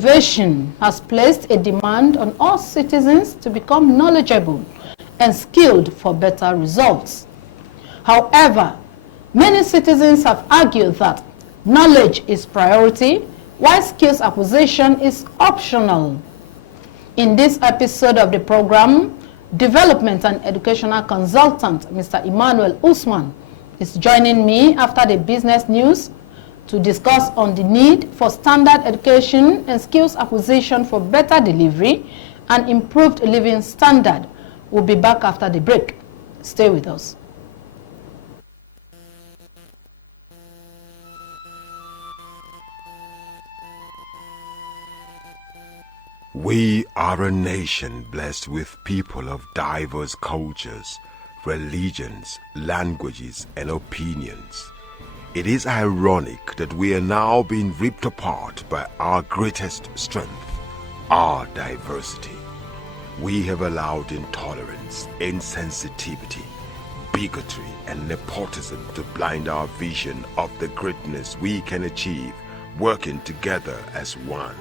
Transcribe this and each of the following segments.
Innovation has placed a demand on all citizens to become knowledgeable and skilled for better results. However, many citizens have argued that knowledge is priority, while skills acquisition is optional. In this episode of the program, development and educational consultant Mr. Emmanuel Usman is joining me after the business news to discuss on the need for standard education and skills acquisition for better delivery and improved living standard. We'll be back after the break. Stay with us. We are a nation blessed with people of diverse cultures, religions, languages, and opinions. It is ironic that we are now being ripped apart by our greatest strength, our diversity. We have allowed intolerance, insensitivity, bigotry, and nepotism to blind our vision of the greatness we can achieve working together as one.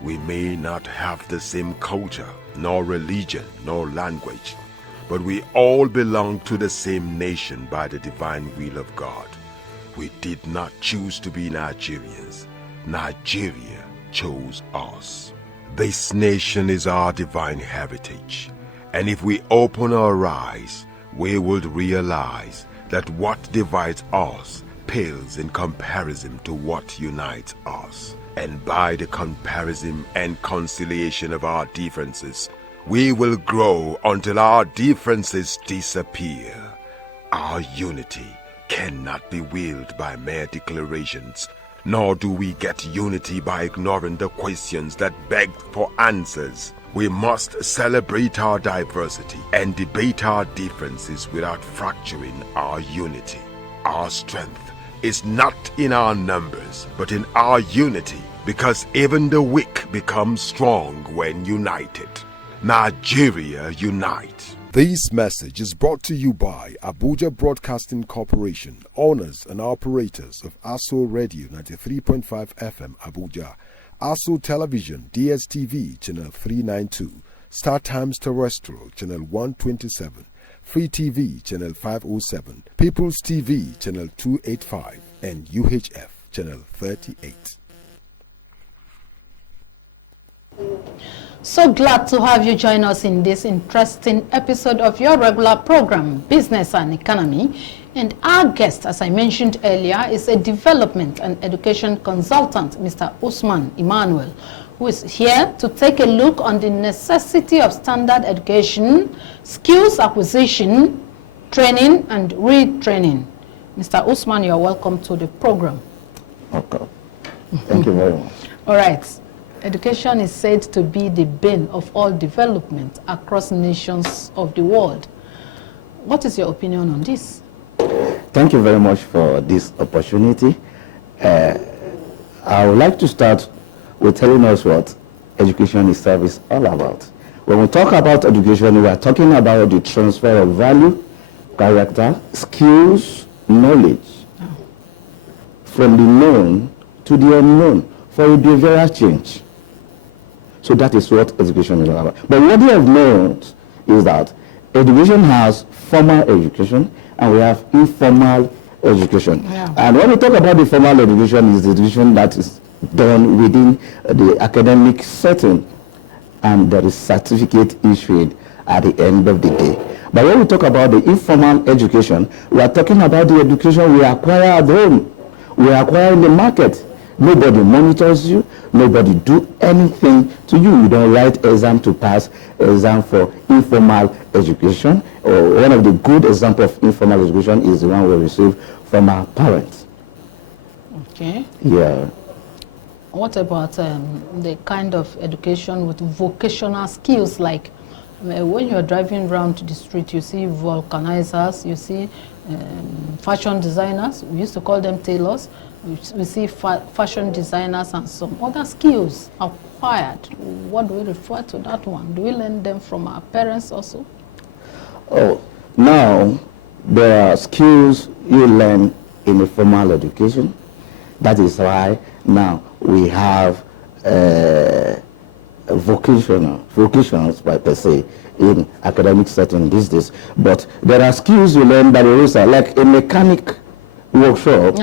We may not have the same culture, nor religion, nor language, but we all belong to the same nation by the divine will of God. We did not choose to be Nigerians. Nigeria chose us. This nation is our divine heritage, and if we open our eyes, we would realize that what divides us pales in comparison to what unites us. And by the comparison and conciliation of our differences, we will grow until our differences disappear. Our unity cannot be willed by mere declarations, nor do we get unity by ignoring the questions that beg for answers. We must celebrate our diversity and debate our differences without fracturing our unity. Our strength is not in our numbers, but in our unity, because even the weak become strong when united. Nigeria unite. This message is brought to you by Abuja Broadcasting Corporation, owners and operators of ASO Radio 93.5 FM Abuja, ASO Television DSTV Channel 392, Star Times Terrestrial Channel 127, Free TV Channel 507, People's TV Channel 285, and UHF Channel 38. So glad to have you join us in this interesting episode of your regular program, Business and Economy. And our guest, as I mentioned earlier, is a development and education consultant, Mr. Usman Emmanuel, who is here to take a look on the necessity of standard education, skills acquisition, training, and retraining. Mr. Usman, you are welcome to the program. Okay. Thank you very much. All right. Education is said to be the bane of all development across nations of the world. What is your opinion on this? Thank you very much for this opportunity. I would like to start with telling us what education itself is all about. When we talk about education, we are talking about the transfer of value, character, skills, knowledge from the known to the unknown for a behavioral change. So that is what education is all about. But what we have known is that education has formal education and we have informal education. Yeah. And when we talk about the formal education, is the education that is done within the academic setting, and there is certificate issued at the end of the day. But when we talk about the informal education, we are talking about the education we acquire at home, we acquire in the market. Nobody monitors you, nobody do anything to you. You don't write exam to pass, exam for informal education. One of the good examples of informal education is the one we receive from our parents. Okay. Yeah. What about the kind of education with vocational skills, like when you're driving around the street, you see vulcanizers, you see fashion designers, we used to call them tailors, we see fashion designers and some other skills acquired. What do we refer to that one? Do we learn them from our parents also? Oh, now there are skills you learn in a formal education. That is why now we have vocations per se in academic setting these days. But there are skills you learn by the roadside, like a mechanic workshop,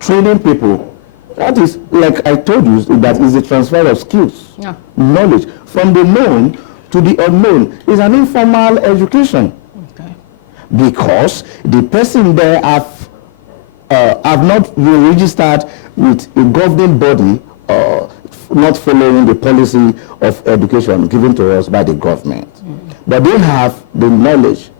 training people. That is, like I told you, that is the transfer of skills, knowledge from the known to the unknown. Is an informal education. Okay. Because the person there have not been registered with a governing body, not following the policy of education given to us by the government. But they have the knowledge.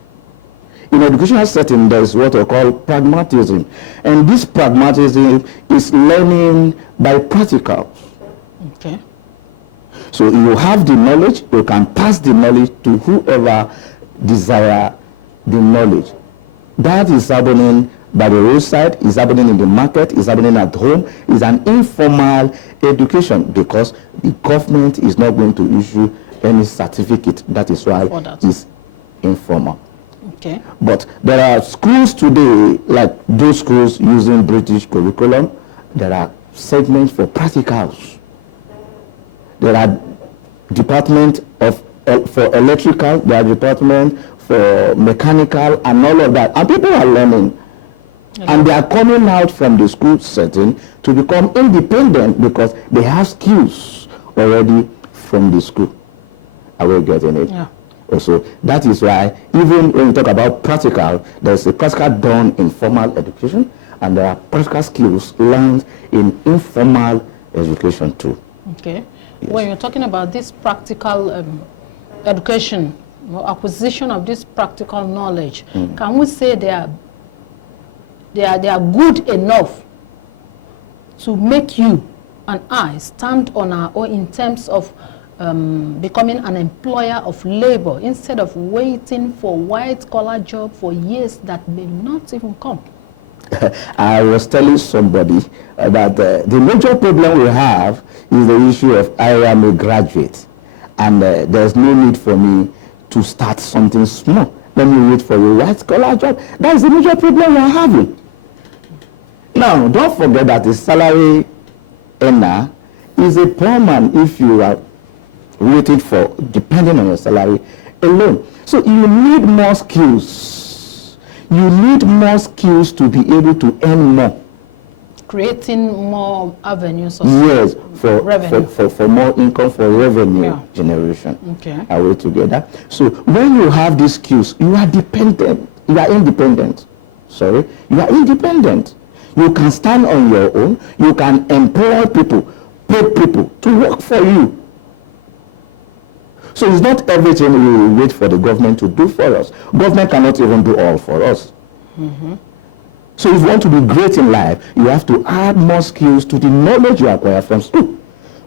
In educational setting, there is what I call pragmatism. And this pragmatism is learning by practicals. Okay. So you have the knowledge, you can pass the knowledge to whoever desire the knowledge. That is happening by the roadside, is happening in the market, is happening at home, is an informal education because the government is not going to issue any certificate. That is why it's informal. Okay. But there are schools today, like those schools using British curriculum, there are segments for practicals. There are department for electrical, there are department for mechanical and all of that. And people are learning. And they are coming out from the school setting to become independent because they have skills already from the school. Are we getting it? Yeah. So that is why even when we talk about practical, there's a practical done in formal education and there are practical skills learned in informal education too. Okay. Yes. When you're talking about this practical education, acquisition of this practical knowledge, can we say they are good enough to make you and I stand on our own in terms of becoming an employer of labor instead of waiting for white-collar job for years that may not even come? I was telling somebody that the major problem we have is the issue of I am a graduate and there's no need for me to start something small. Let me wait for a white-collar job. That is the major problem we're having. Now, don't forget that a salary earner is a poor man if you are waiting for, depending on your salary alone. So you need more skills. You need more skills to be able to earn more. Creating more avenues of revenue. For more income, for revenue generation. Okay. Are we together? So when you have these skills, you are dependent. You are independent. Sorry. You are independent. You can stand on your own. You can employ people, pay people to work for you. So it's not everything we wait for the government to do for us. Government cannot even do all for us. So if you want to be great in life, you have to add more skills to the knowledge you acquire from school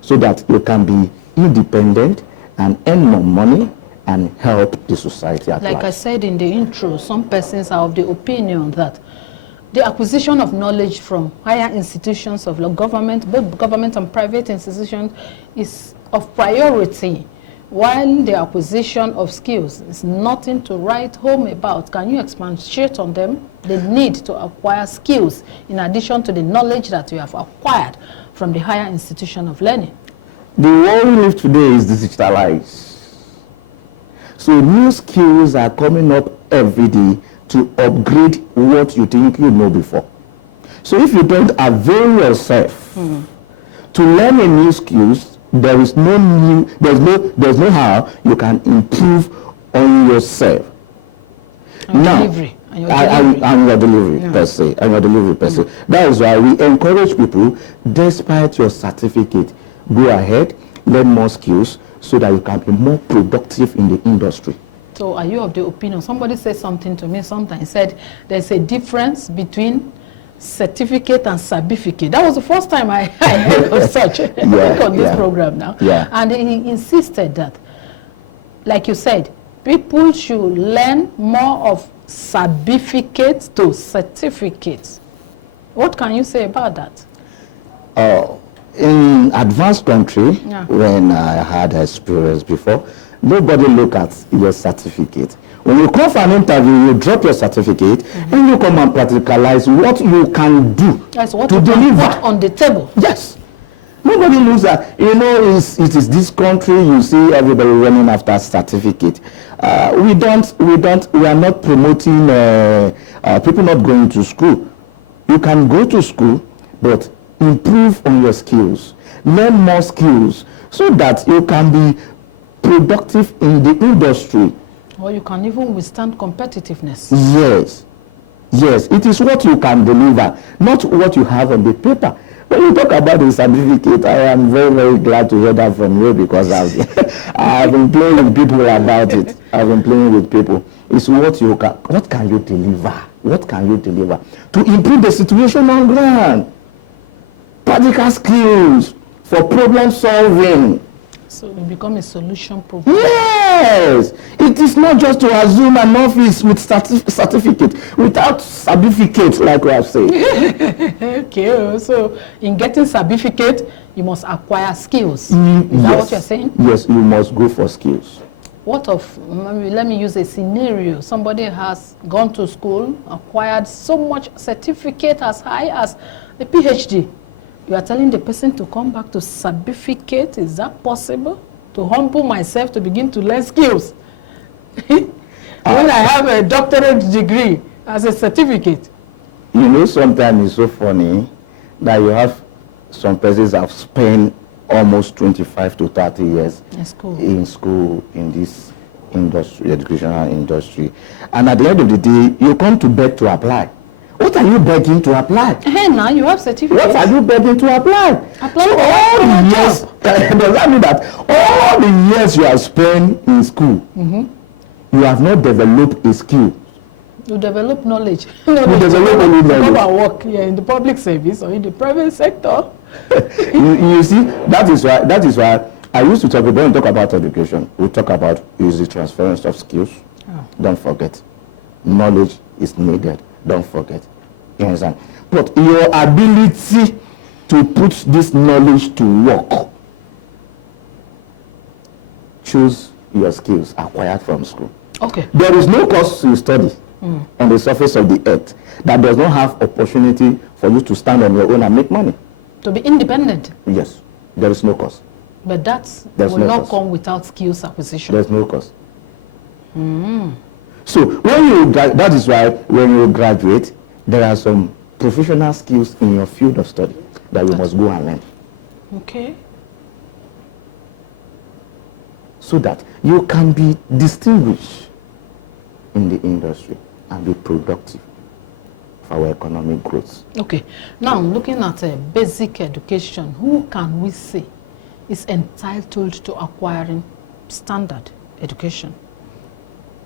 so that you can be independent and earn more money and help the society at large. Like I said in the intro, some persons are of the opinion that the acquisition of knowledge from higher institutions of government, both government and private institutions, is of priority, while the acquisition of skills is nothing to write home about. Can you expatiate on them? The need to acquire skills in addition to the knowledge that you have acquired from the higher institution of learning. The world we live today is digitalized. So new skills are coming up every day to upgrade what you think you know before. So if you don't avail yourself to learn a new skills, there's no how you can improve on yourself. And now, delivery. And your delivery per se. That is why we encourage people, despite your certificate, go ahead, learn more skills so that you can be more productive in the industry. So are you of the opinion? Somebody said something to me sometimes, said there's a difference between certificate and certificate. That was the first time I heard of such on this program now. And he insisted that, like you said, people should learn more of certificates to certificates. What can you say about that? In advanced country, when I had experience before, nobody look at your certificate. When you come for an interview, you drop your certificate and you come and practicalize what you can do That's what to you deliver can put on the table. Yes. Nobody looks at, it is this country, you see everybody running after certificate. We are not promoting people not going to school. You can go to school, but improve on your skills. Learn more skills so that you can be productive in the industry. Or you can even withstand competitiveness. Yes, it is what you can deliver, not what you have on the paper. When you talk about the certificate, I am very, very glad to hear that from you, because I've been playing with people about it. I've been playing with people. It's what can you deliver? What can you deliver to improve the situation on ground? Practical skills for problem solving. So you become a solution provider. Yes, it is not just to assume an office with certificate without certificate, like we have said. Okay, so in getting certificate, you must acquire skills. Is that what you're saying? Yes, you must go for skills. What of, let me use a scenario. Somebody has gone to school, acquired so much certificate as high as a PhD. You are telling the person to come back to certificate. Is that possible? To humble myself to begin to learn skills. When I have a doctorate degree as a certificate. Sometimes it's so funny that you have some persons have spent almost 25 to 30 years in school in this industry, educational industry. And at the end of the day, you come to beg to apply. What are you begging to apply? Hey, now you have certificates. What are you begging to apply? Apply so all the years, does that mean that all the years you have spent in school, you have not developed a skill? You develop knowledge. You develop only knowledge. Come and work here in the public service or in the private sector. you see, that is why I used to talk, we don't talk about education. We talk about the transference of skills. Oh. Don't forget. Knowledge is needed. Don't forget. You understand? But your ability to put this knowledge to work, choose your skills acquired from school. Okay. There is no course you study on the surface of the earth that does not have opportunity for you to stand on your own and make money. To be independent? Yes. There is no course. But that will not come without skills acquisition. There's no course. So that is why when you graduate, there are some professional skills in your field of study that you must go and learn. Okay. So that you can be distinguished in the industry and be productive for our economic growth. Okay. Now, looking at basic education, who can we say is entitled to acquiring standard education?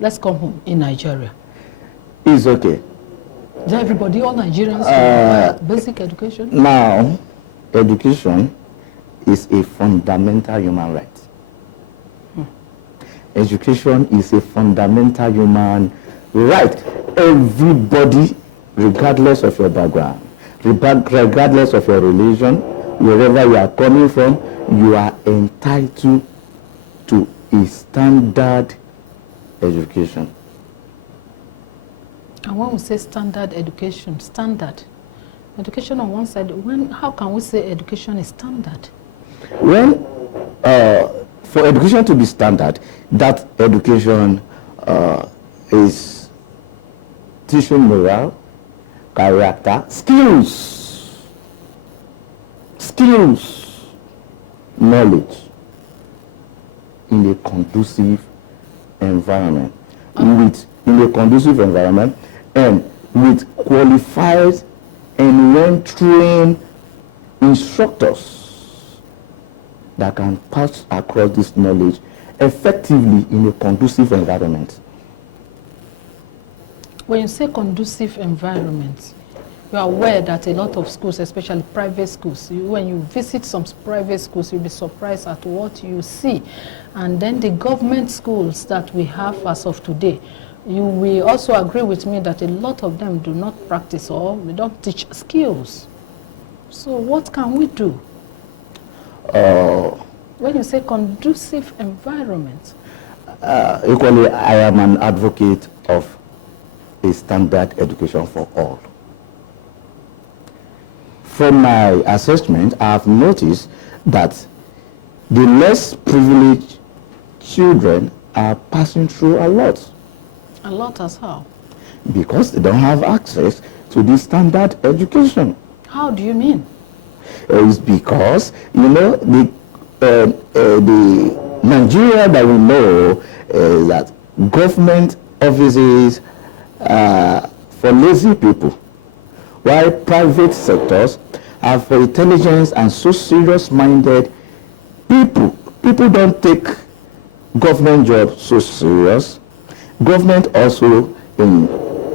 Let's come home in Nigeria. It's okay. Is everybody, all Nigerians, acquire basic education? Now, education is a fundamental human right. Education is a fundamental human right. Everybody, regardless of your background, regardless of your religion, wherever you are coming from, you are entitled to a standard education. And when we say standard education on one side, how can we say education is standard? Well, for education to be standard, that education is teaching moral, character, skills, knowledge in a conducive environment. In a conducive environment and with qualified and well-trained instructors that can pass across this knowledge effectively in a conducive environment. When you say conducive environment, you are aware that a lot of schools, especially private schools, when you visit some private schools, you'll be surprised at what you see. And then the government schools that we have as of today, you will also agree with me that a lot of them do not practice or they don't teach skills. So what can we do? When you say conducive environment? Equally, I am an advocate of a standard education for all. From my assessment, I have noticed that the less privileged children are passing through a lot. A lot as how? Because they don't have access to the standard education. How do you mean? It's because, the Nigeria that we know is that government offices are for lazy people, while private sectors are for intelligence and so serious-minded people. People don't take government jobs so serious. Government also, in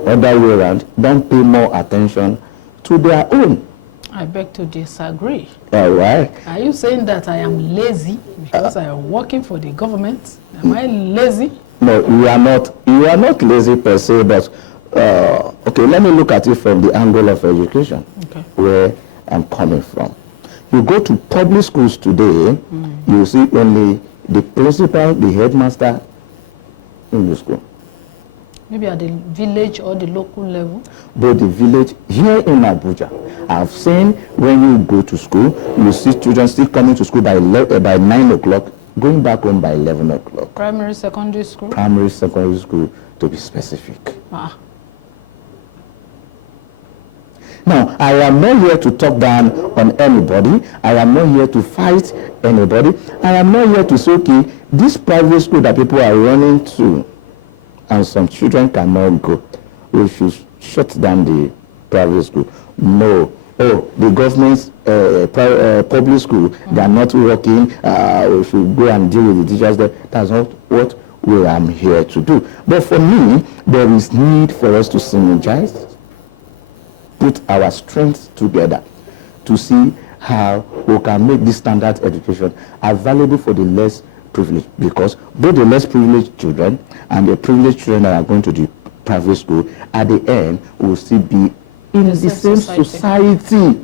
other way around, don't pay more attention to their own. I beg to disagree. All right. Are you saying that I am lazy because I am working for the government? Am I lazy? No, you are not. You are not lazy per se, but okay. Let me look at it from the angle of education, where I'm coming from. You go to public schools today, you see only the principal, the headmaster in the school. Maybe at the village or the local level? But the village, here in Abuja, I've seen when you go to school, you see children still coming to school by 9 o'clock, going back home by 11 o'clock. Primary, secondary school? Primary, secondary school, to be specific. Ah. Now, I am not here to talk down on anybody. I am not here to fight anybody. I am not here to say, okay, this private school that people are running to, and some children cannot go, we should shut down the private school. No. Oh, the government's public school, they are not working, we should go and deal with the teachers there. That's not what we are here to do. But for me, there is need for us to synergize, put our strengths together to see how we can make this standard education available for the less privileged, because both the less privileged children and the privileged children that are going to the private school at the end will still be in the same society.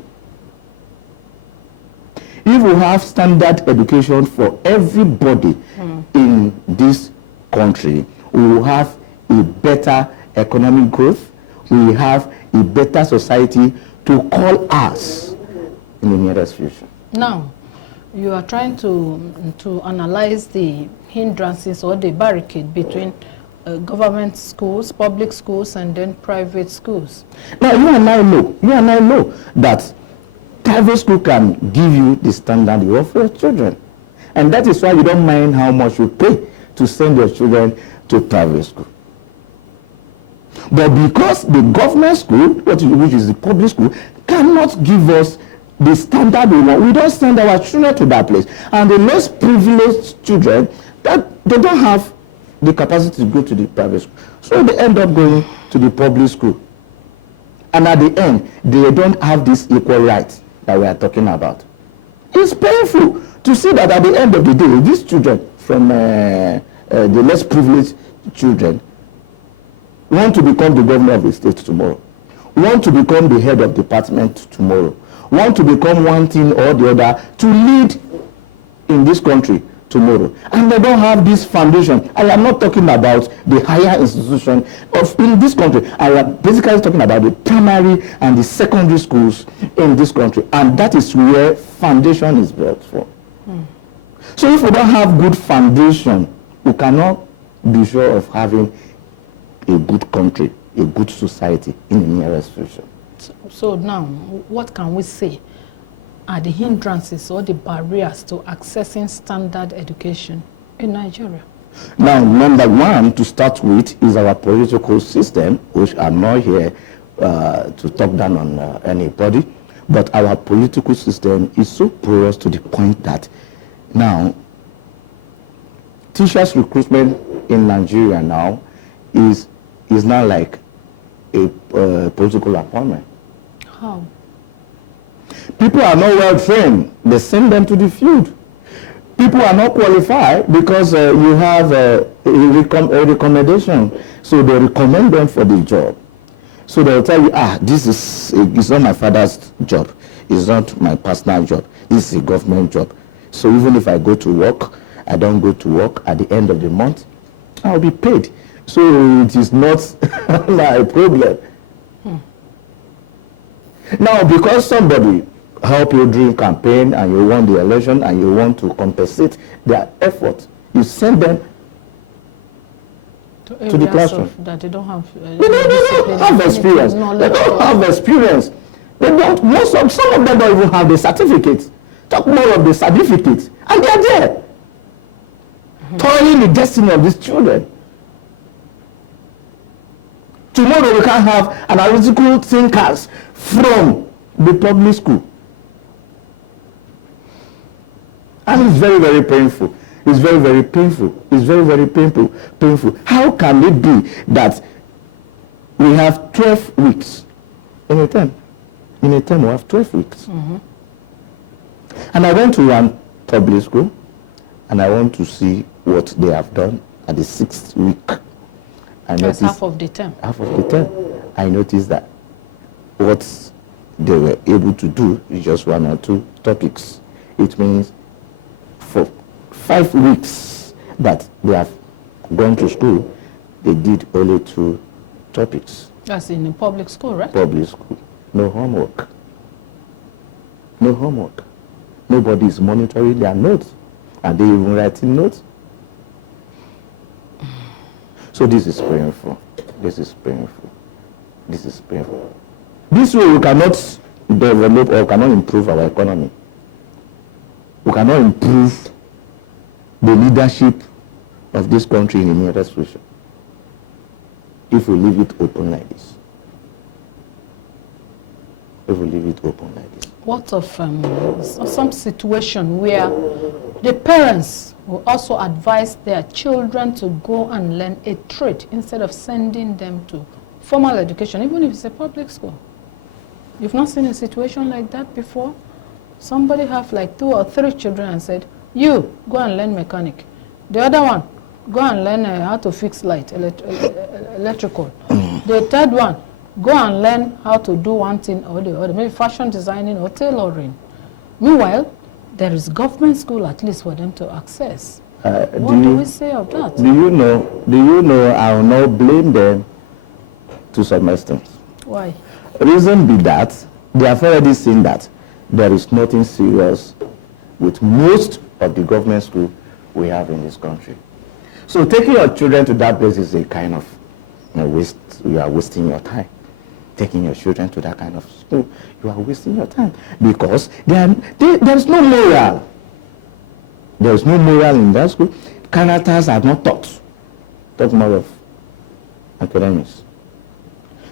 If we have standard education for everybody in this country, we will have a better economic growth, we will have a better society to call us in the nearest future. Now, you are trying to analyze the hindrances or the barricade between government schools, public schools, and then private schools. Now, you and I know that private school can give you the standard you offer your children. And that is why you don't mind how much you pay to send your children to private school. But because the government school, which is the public school, cannot give us the standard we want, we don't send our children to that place. And the less privileged children, that they don't have the capacity to go to the private school. So they end up going to the public school. And at the end, they don't have this equal right that we are talking about. It's painful to see that at the end of the day, these children from the less privileged children want to become the governor of the state tomorrow, want to become the head of department tomorrow, want to become one thing or the other to lead in this country tomorrow. And they don't have this foundation. I am not talking about the higher institution in this country. I am basically talking about the primary and the secondary schools in this country. And that is where foundation is built for. So if we don't have good foundation, we cannot be sure of having a good country, a good society in the nearest future. So now, what can we say are the hindrances or the barriers to accessing standard education in Nigeria? Now, number one to start with is our political system, which I'm not here to talk down on anybody, but our political system is so porous to the point that now teachers recruitment in Nigeria now is not like a political appointment. How? People are not well trained. They send them to the field. People are not qualified because you have a recommendation. So they recommend them for the job. So they'll tell you, this is it's not my father's job. It's not my personal job. This is a government job. So even if I go to work, I don't go to work at the end of the month, I'll be paid. So it is not my problem. Now, because somebody help you during campaign and you won the election and you want to compensate their effort, you send them to the classroom. That they don't have, They don't have experience. They don't have experience. They don't. Some of them don't even have the certificates. Talk more of the certificates, and they are there, toiling the destiny of these children. Tomorrow we can't have analytical thinkers from the public school, and it's very, very painful. It's very, very painful. It's very, very painful. How can it be that we have 12 weeks in a term? In a term, we have 12 weeks. And I went to one public school, and I want to see what they have done at the 6th week. That's half of the term. Half of the term. I noticed that what they were able to do is just 1 or 2 topics. It means for 5 weeks that they have gone to school, they did only 2 topics. That's in a public school, right? Public school. No homework. No homework. Nobody is monitoring their notes. Are they even writing notes? So this is painful. This is painful. This is painful. This way we cannot develop or cannot improve our economy. We cannot improve the leadership of this country in the nearest future if we leave it open like this. If we leave it open like this. What of some situation where the parents will also advise their children to go and learn a trade instead of sending them to formal education, even if it's a public school? You've not seen a situation like that before? Somebody have like 2 or 3 children and said, you, go and learn mechanic. The other one, go and learn how to fix light, electrical. The third one, go and learn how to do one thing or the other, maybe fashion designing or tailoring. Meanwhile, there is government school at least for them to access. What do we say of that? Do you know, I will not blame them to some extent. Why? Reason be that they have already seen that there is nothing serious with most of the government school we have in this country. So taking your children to that place is a kind of waste. You are wasting your time. Taking your children to that kind of school, you are wasting your time because there's no moral. There's no moral in that school. Characters are not taught. Talk more of academics.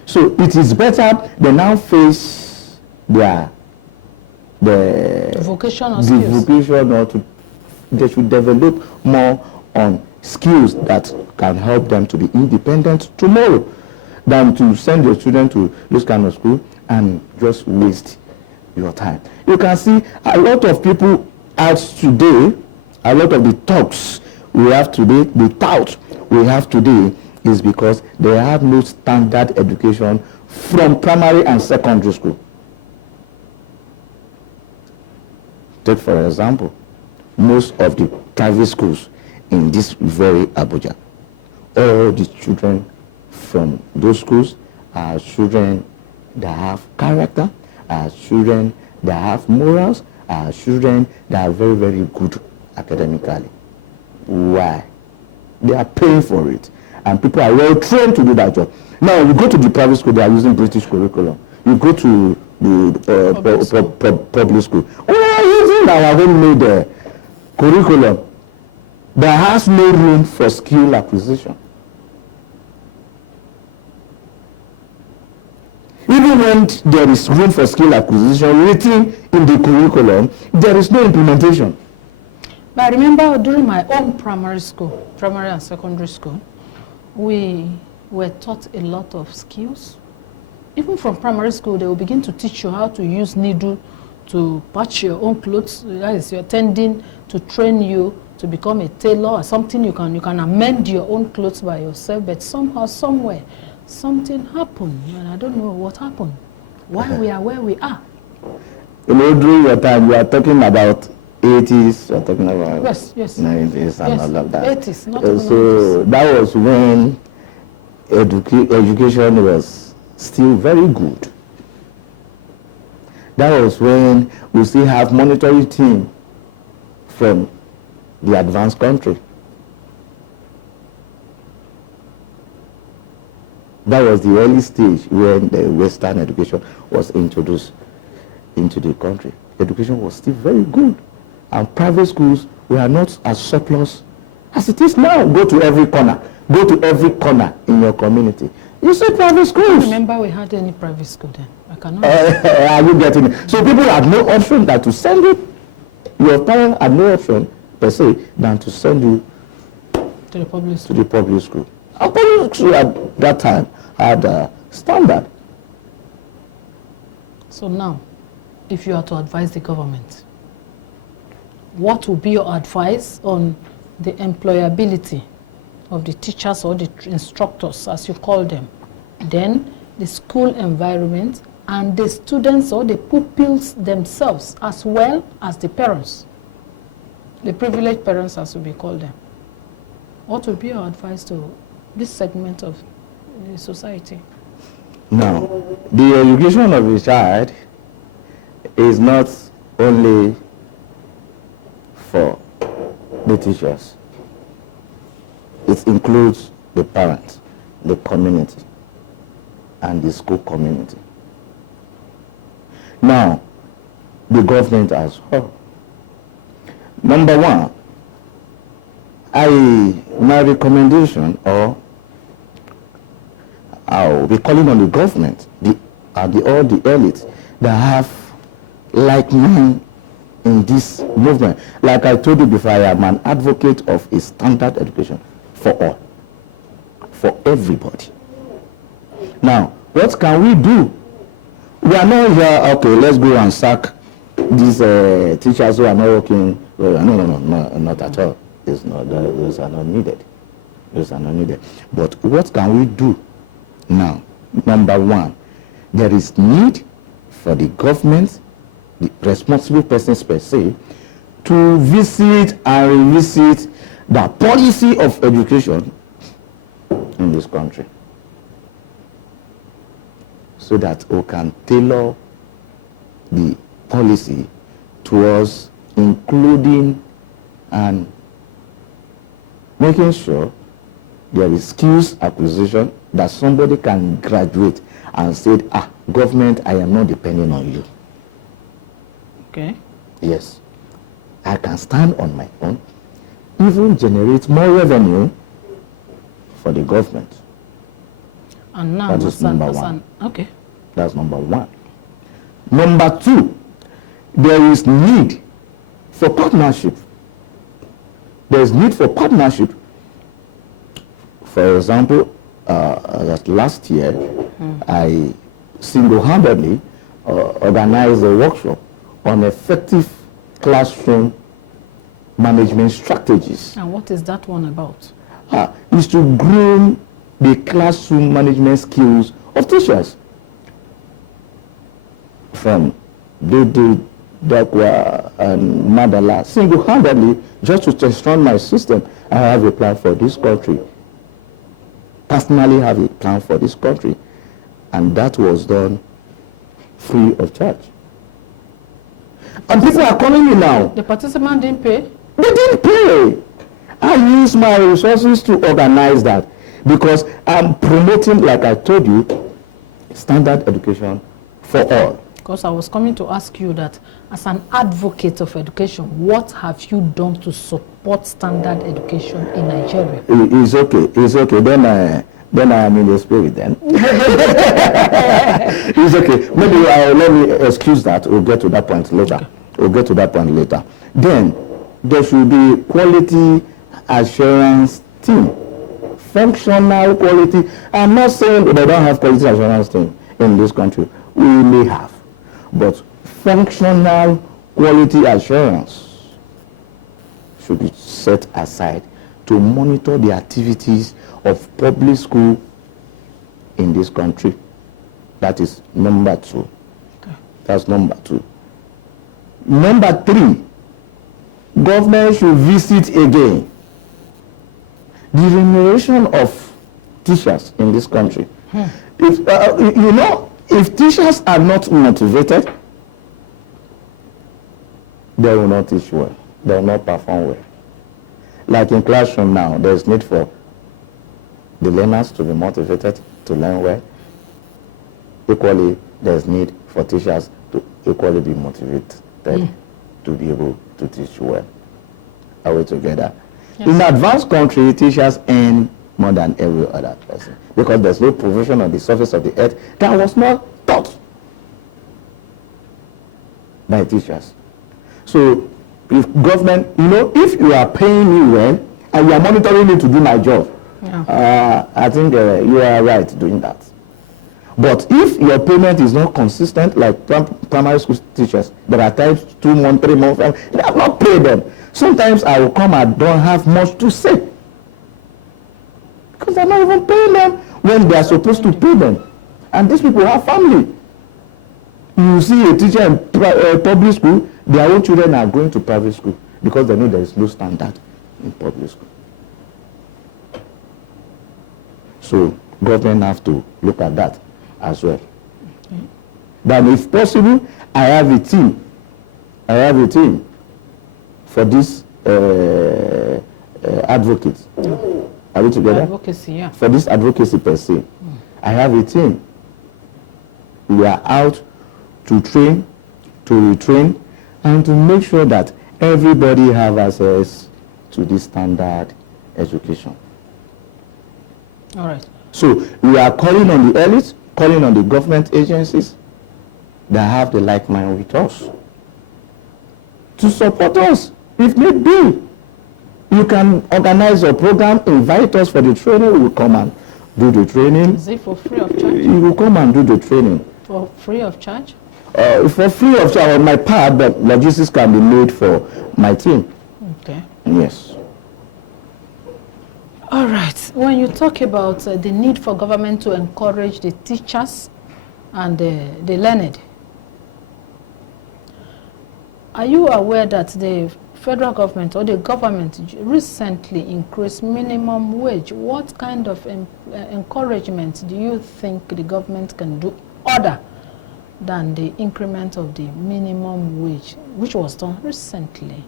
So it is better they now face the vocational skills. They should develop more on skills that can help them to be independent tomorrow than to send your children to this kind of school and just waste your time. You can see a lot of people out today, a lot of the talks we have today, the tout we have today is because they have no standard education from primary and secondary school. Take for example, most of the private schools in this very Abuja, all the children from those schools are children that have character, are children that have morals, are children that are very, very good academically. Why? They are paying for it. And people are well trained to do that job. Now, you go to the private school, they are using British curriculum. You go to the public school, we are using our homemade curriculum that has no room for skill acquisition. Even when there is room for skill acquisition written in the curriculum, there is no implementation. But I remember during my own primary and secondary school, we were taught a lot of skills. Even from primary school, they will begin to teach you how to use needle to patch your own clothes. That is, you're tending to train you to become a tailor or something. You can amend your own clothes by yourself, but somehow, somewhere, something happened, and I don't know what happened. Why we are where we are. You know, during your time, we are talking about 80s, we are talking about 90s and all of that. 80s, not so 90s. That was when education was still very good. That was when we still have monetary team from the advanced country. That was the early stage when the Western education was introduced into the country. Education was still very good, and private schools were not as surplus as it is now. Go to every corner. Go to every corner in your community. You see private schools. I remember we had any private school then. I cannot. Are you getting it? So people had no option than to send you. Your parents had no option per se than to send you to the public school. To the public school. And public school at that time had a standard. So now, if you are to advise the government, what will be your advice on the employability of the teachers or the instructors, as you call them, then the school environment and the students or the pupils themselves, as well as the parents, the privileged parents, as we call them? What will be your advice to this segment of the society? Now, the education of a child is not only for the teachers. It includes the parents, the community, and the school community. Now, the government as well. Number one, my recommendation, or I'll be calling on the government, all the elites that have like men in this movement. Like I told you before, I am an advocate of a standard education for all, for everybody. Now, what can we do? We are not here, okay, let's go and sack these teachers who are not working. No, not at all. Those are not needed. Those are not needed. But what can we do now? Number one, there is need for the government, the responsible persons per se, to visit and revisit the policy of education in this country, so that we can tailor the policy towards including and making sure there is skills acquisition, that somebody can graduate and say, government, I am not depending on you. Okay. Yes. I can stand on my own, even generate more revenue for the government. And now, that is number one. Okay. That's number one. Number two, there is need for partnership. There is need for partnership. For example, last year, I single-handedly organized a workshop on effective classroom management strategies. And what is that one about? Is to groom the classroom management skills of teachers. From Dudu, Dakwa, and Madala, single-handedly, just to transform my system, I have a plan for this country. Personally have a plan for this country. And that was done free of charge. And people are calling me now. The participant didn't pay? They didn't pay. I use my resources to organize that, because I'm promoting, like I told you, standard education for all. Because I was coming to ask you that, as an advocate of education, what have you done to support standard education in Nigeria? It's okay. It's okay. Then I am in the spirit then. It's okay. Maybe let me excuse that. We'll get to that point later. Okay. We'll get to that point later. Then there should be quality assurance team. Functional quality. I'm not saying they don't have quality assurance team in this country. We may have. But functional quality assurance should be set aside to monitor the activities of public school in this country. That is number two. Okay. That's number two. Number three, government should visit again the remuneration of teachers in this country. If teachers are not motivated, they will not teach well. They will not perform well. Like in classroom now, there's need for the learners to be motivated to learn well. Equally, there's need for teachers to equally be motivated to be able to teach well. Are we together? Yes. In advanced country, teachers earn more than every other person because there's no provision on the surface of the earth that was not taught by teachers. So, if government, if you are paying me well and you are monitoring me to do my job, I think you are right doing that. But if your payment is not consistent, like primary school teachers, there are times 2 months, 3 months, they have not paid them. Sometimes I will come and don't have much to say because they're not even paying them when they are supposed to pay them. And these people have family. You see a teacher in public school, their own children are going to private school because they know there is low standard in public school. So government have to look at that as well. But if possible, I have a team for this advocates. Are we together? Advocacy, yeah. For this advocacy per se. I have a team. We are out to train, to retrain, and to make sure that everybody have access to this standard education. All right. So we are calling on the elites, calling on the government agencies that have the like mind with us to support us if need be. You can organize a program, invite us for the training, we will come and do the training. Is it for free of charge? You will come and do the training. For free of charge? For free of charge on my part, but logistics can be made for my team. Okay. Yes. All right. When you talk about the need for government to encourage the teachers and the learned, are you aware that the federal government or the government recently increased minimum wage? What kind of encouragement do you think the government can do other than the increment of the minimum wage, which was done recently?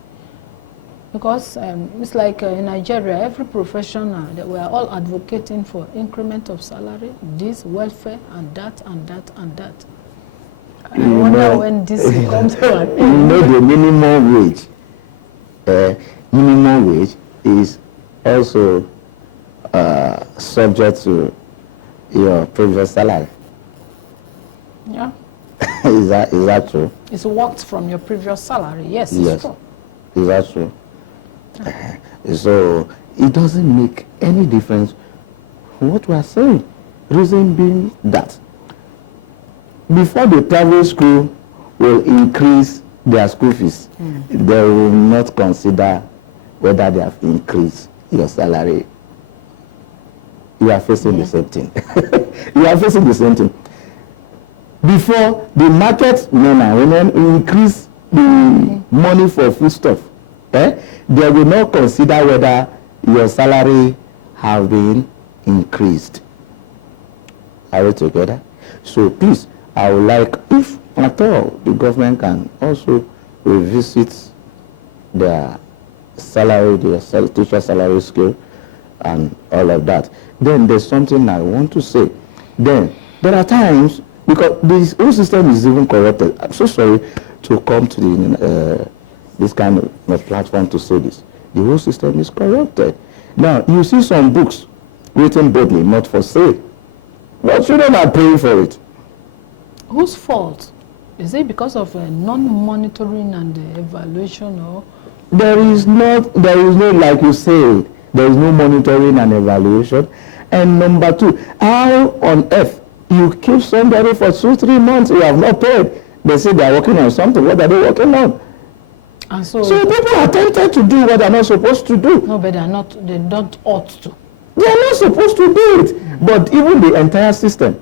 Because it's like in Nigeria, every profession, we are all advocating for increment of salary, this, welfare, and that, and that, and that. I wonder when this comes to an end. The minimum wage is also subject to your previous salary. Yeah. Is that true? It's worked from your previous salary. Yes, it's true. Is that true? So it doesn't make any difference what we are saying. Reason being that before the private school will increase their school fees, they will not consider whether they have increased your salary. You are facing the same thing. You are facing the same thing. Before the market men and women increase the money for foodstuff, they will not consider whether your salary have been increased. Are we together? So please, I would like, if at all, the government can also revisit their salary, their teacher salary scale, and all of that. Then there's something I want to say. Then there are times, because this whole system is even corrupted. I'm so sorry to come to the this kind of platform to say this. The whole system is corrupted. Now, you see some books written boldly, not for sale. But children are paying for it. Whose fault? Is it because of non-monitoring and evaluation, or? There is no, like you said, there is no monitoring and evaluation. And number two, how on earth you keep somebody for 2-3 months, you have not paid. They say they are working on something. What are they working on? And so people are tempted to do what they're not supposed to do. No, but they don't ought to. They are not supposed to do it. But even the entire system,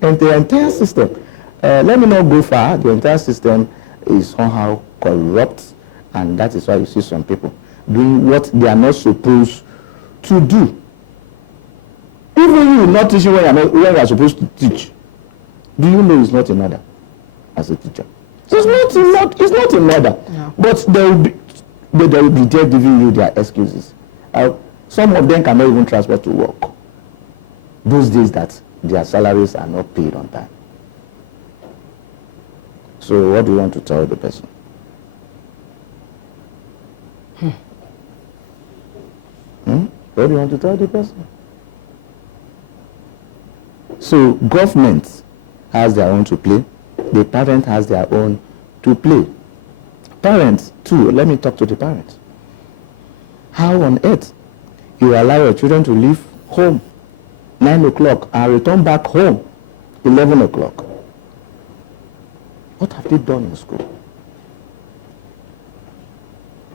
let me not go far, the entire system is somehow corrupt, and that is why you see some people doing what they are not supposed to do. Even you not teaching when you are supposed to teach. Do you know it's not in order as a teacher? It's not in order. Yeah. But they will be there giving you their excuses. Some of them cannot even transport to work. Those days that their salaries are not paid on time. So what do you want to tell the person? What do you want to tell the person? So government has their own to play. The parent has their own to play. Parents too, let me talk to the parents. How on earth you allow your children to leave home 9 o'clock and return back home 11 o'clock? What have they done in school?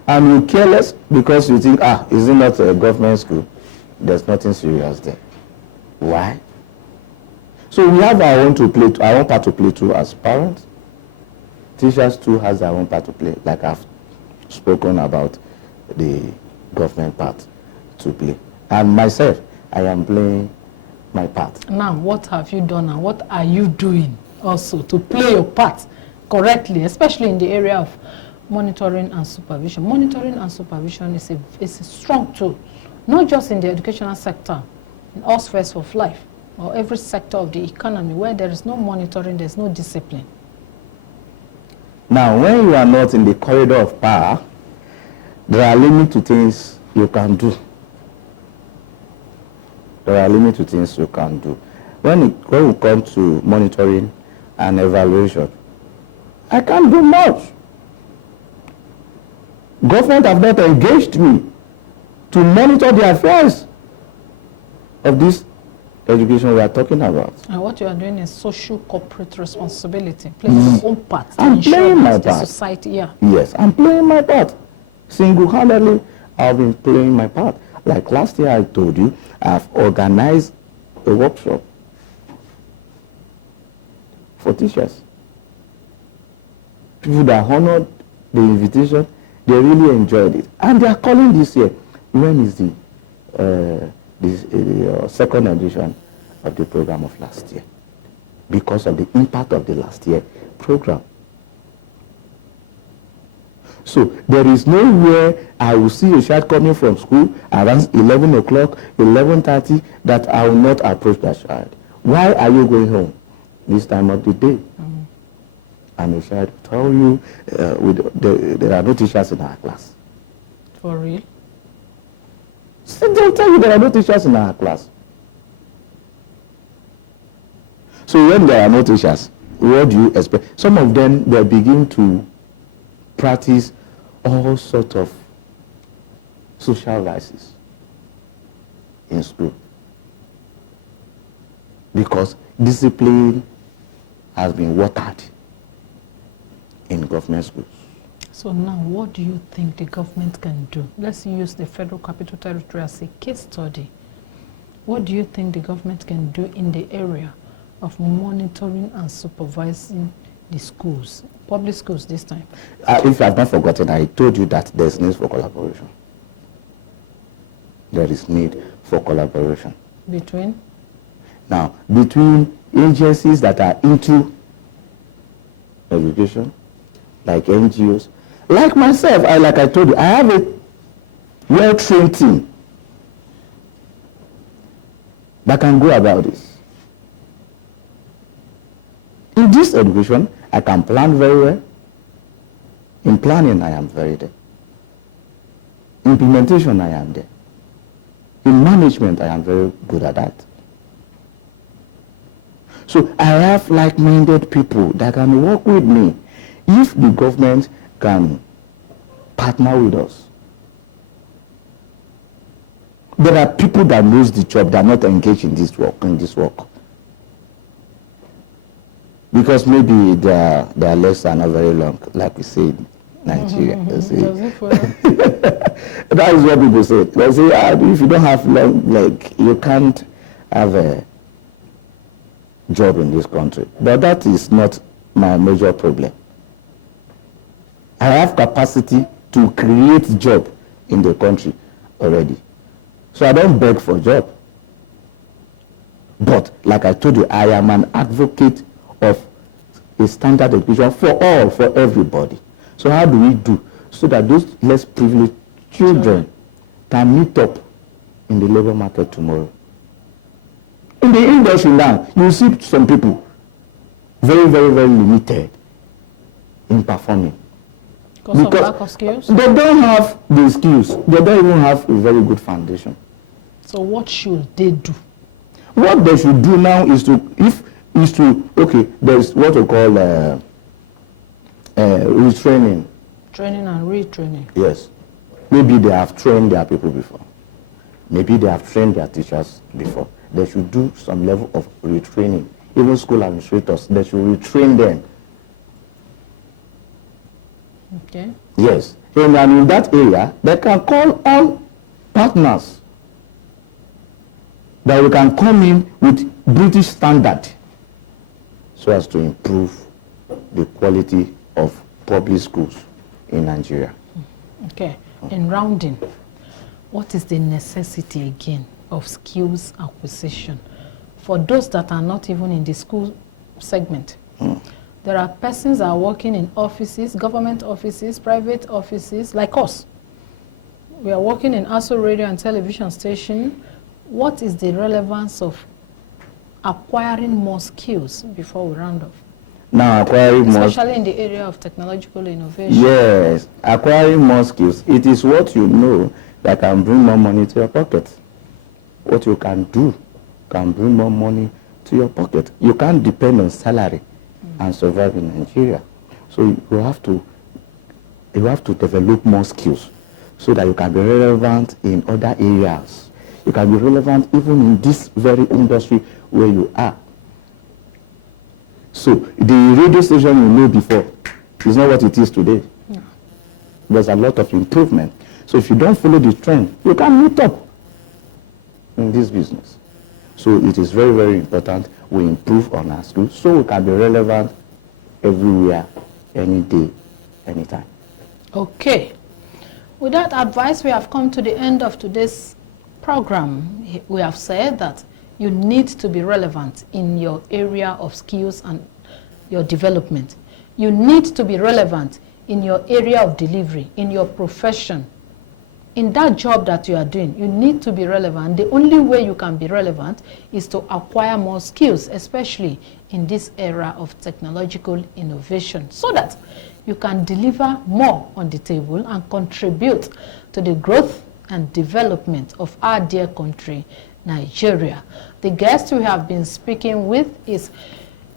And you careless because you think, is it not a government school? There's nothing serious there. Why? So we have our own part to play too as parents. Teachers too has their own part to play, like I've spoken about the government part to play. And myself, I am playing my part. Now, what have you done and what are you doing also to play your part correctly, especially in the area of monitoring and supervision? Monitoring and supervision is a strong tool, not just in the educational sector, in all spheres of life, or every sector of the economy. Where there is no monitoring, there's no discipline. Now, when you are not in the corridor of power, there are limits to things you can do. When we come to monitoring and evaluation, I can't do much. Government have not engaged me to monitor the affairs of this education we are talking about. And what you are doing is social corporate responsibility, playing your own part to I'm ensure playing my that the part. society, yeah. Yes, I'm playing my part. Single-handedly, I've been playing my part. Like last year I told you, I've organized a workshop for teachers. People that honored the invitation, they really enjoyed it. And they are calling this year. When is the second edition of the program of last year? Because of the impact of the last year program. So there is nowhere I will see a child coming from school around 11 o'clock, 11:30, that I will not approach that child. Why are you going home this time of the day? And the child will tell you, there are no teachers in our class. For real? So they'll tell you there are no teachers in our class. So when there are no teachers, what do you expect? Some of them, they begin to practice all sorts of social vices in school. Because discipline has been watered in government schools. So now, what do you think the government can do? Let's use the Federal Capital Territory as a case study. What do you think the government can do in the area of monitoring and supervising the schools, public schools this time? If you have not forgotten, I told you that there's need for collaboration. There is need for collaboration. Between? Now, between agencies that are into education, like NGOs, like myself, like I told you, I have a well-trained team that can go about this. In this education, I can plan very well. In planning, I am very there. Implementation, I am there. In management, I am very good at that. So I have like-minded people that can work with me. If the government can partner with us, there are people that lose the job that are not engaged in this work. Because maybe their legs are not very long, like we say in Nigeria. That is what people say. They say, if you don't have long leg, you can't have a job in this country. But that is not my major problem. I have capacity to create job in the country already. So I don't beg for a job. But like I told you, I am an advocate of a standard education for all, for everybody. So how do we do so that those less privileged children can meet up in the labor market tomorrow? In the industry now, you see some people very, very, very limited in performing. Because of lack of skills? They don't have the skills. They don't even have a very good foundation. So what should they do? What they should do now is okay, there's what we call retraining. Training and retraining. Yes. Maybe they have trained their people before. Maybe they have trained their teachers before. They should do some level of retraining. Even school administrators, they should retrain them. Okay. Yes. And in that area, they can call all partners that we can come in with British standard so as to improve the quality of public schools in Nigeria. Okay. In rounding, what is the necessity again of skills acquisition for those that are not even in the school segment? There are persons that are working in offices, government offices, private offices, like us. We are working in ASO radio and television station. What is the relevance of acquiring more skills before we round off? Now, acquiring more, especially in the area of technological innovation. Yes, acquiring more skills. It is what you know that can bring more money to your pocket. What you can do can bring more money to your pocket. You can't depend on salary and survive in Nigeria. So you have to develop more skills so that you can be relevant in other areas. You can be relevant even in this very industry where you are. So the radio station you know before is not what it is today. No. There's a lot of improvement. So if you don't follow the trend, you can't meet up in this business. So it is very, very important we improve on our skills so we can be relevant everywhere, any day, anytime. Okay. With that advice, we have come to the end of today's program. We have said that you need to be relevant in your area of skills and your development. You need to be relevant in your area of delivery, in your profession. In that job that you are doing, you need to be relevant. The only way you can be relevant is to acquire more skills, especially in this era of technological innovation, so that you can deliver more on the table and contribute to the growth and development of our dear country, Nigeria. The guest we have been speaking with is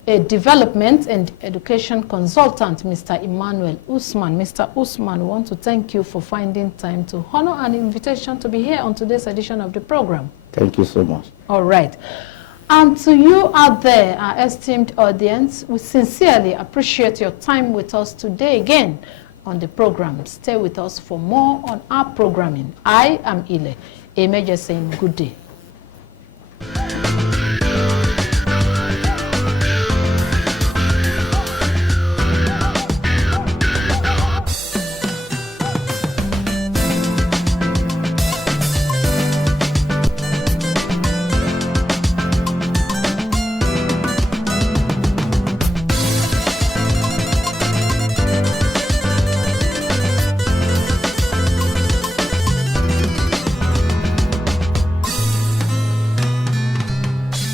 a development and education consultant, Mr. Emmanuel Usman. Mr. Usman, we want to thank you for finding time to honor an invitation to be here on today's edition of the program. Thank you so much. All right. And to you out there, our esteemed audience, we sincerely appreciate your time with us today again on the program. Stay with us for more on our programming. I am Ile Emeje saying good day.